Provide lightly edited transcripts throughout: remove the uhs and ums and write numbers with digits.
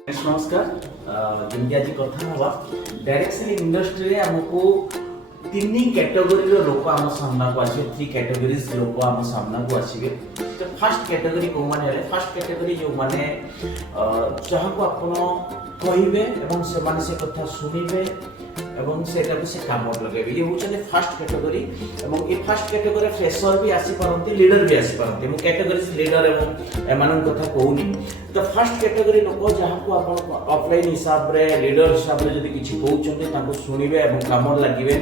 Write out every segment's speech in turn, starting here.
नमस्कार जमी आज कथा हवा डायरेक्ट सेलिंग इंडस्ट्री आमको तीन कैटेगोरी लोक आम सामना को आसे थ्री कैटेगरीज लोक आम सामना को आसवे तो फर्स्ट कैटेगरी को माने फर्स्ट कैटेगरी जो माने जहाँ को आपण कहिबे एवं से माने से कथा सुनिबे एवं सेटा को से काम लगेबे ये होचले फर्स्ट कैटेगरी एवं ये फर्स्ट कैटेगरी फ्रेशर भी आसी पारंती लीडर भी आसी पारंती मु कैटेगरीज लीडर एवं एमान कथा कहूनी तो फर्स्ट कैटेगरी लोक जहाँ को आपण ऑफलाइन हिसाब रे लीडर हिसाब रे जदी किछि कहउचंते ताको सुनिबे एवं काम लागिबे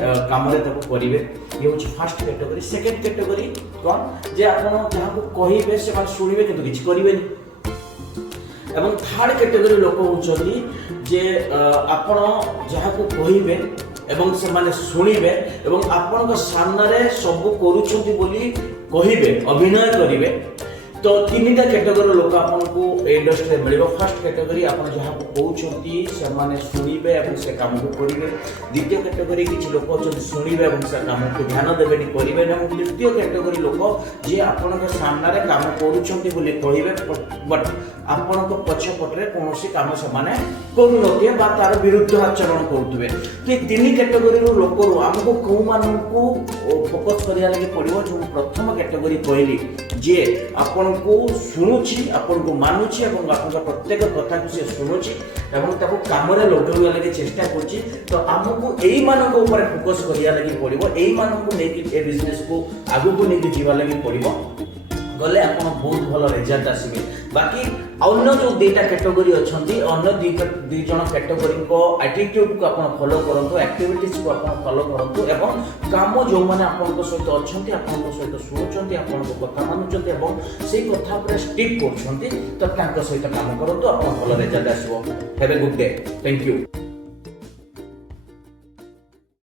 काम रे ताको करिवे ये होच फर्स्ट कैटेगरी सेकंड कैटेगरी कोन जे आपण जहाँ को कहिबे से मान सुनिबे किंतु किछि करिवेनी एवं थर्ड कैटेगरी लोक होचंती जे आपण जहाँ को कहिबे एवं से माने सुनिबे एवं आपण को सामने रे सब करूछंती बोली कहिबे अभिनय करिवे तो तीनटा कैटेगरी लोक आपन को इंडस्ट्री मिलिबो फर्स्ट कैटेगरी आपन जहाँ को कहउछंती से माने सुनिबे एवं से काम को करिवे द्वितीय कैटेगरी किछि लोक अछंती सुनिबे एवं से काम को ध्यान देबेनी करिवे एवं तृतीय कैटेगरी लोक जे आपन के सामने रे काम करूछंती बोली कहिबे बट आपन को पछ पटरे कोनोसी काम से माने करू नथिए बा तार विरुद्ध आचरण करथुबे कि तीन कैटेगरी रो लोक रो हमको को मानन को फोकस करिया लागि पड़िबो जो प्रथम कैटेगरी कहली जे आपन को सुनुची आपन को मानुची एवं आपन का प्रत्येक कथा को से सुनुची एवं ताको काम रे लगेवा लागि चेष्टा करची तो हमको एई मानन को ऊपर फोकस करिया लागि पड़िबो एई मानन को नेकी ए बिजनेस को आगु को नेकी जीवा लागि पड़िबो गले आपण बहुत भलो रिजल्ट आसीबे बाकी अन्य जो दुईटा कैटेगरी अछंती अन्य दुई जण कैटेगरी को एटीट्यूड को आपण फॉलो करंतु एक्टिविटीज को आपण फॉलो करंतु एवं काम जो माने आपण को सहित अछंती आपण को सहित सुनुचंती आपण को कथा मानुचंती एवं सेही कथा पर स्टिक करछंती तो तांको सहित काम करंतु आपण भलो रिजल्ट आसीबो have a good day thank you.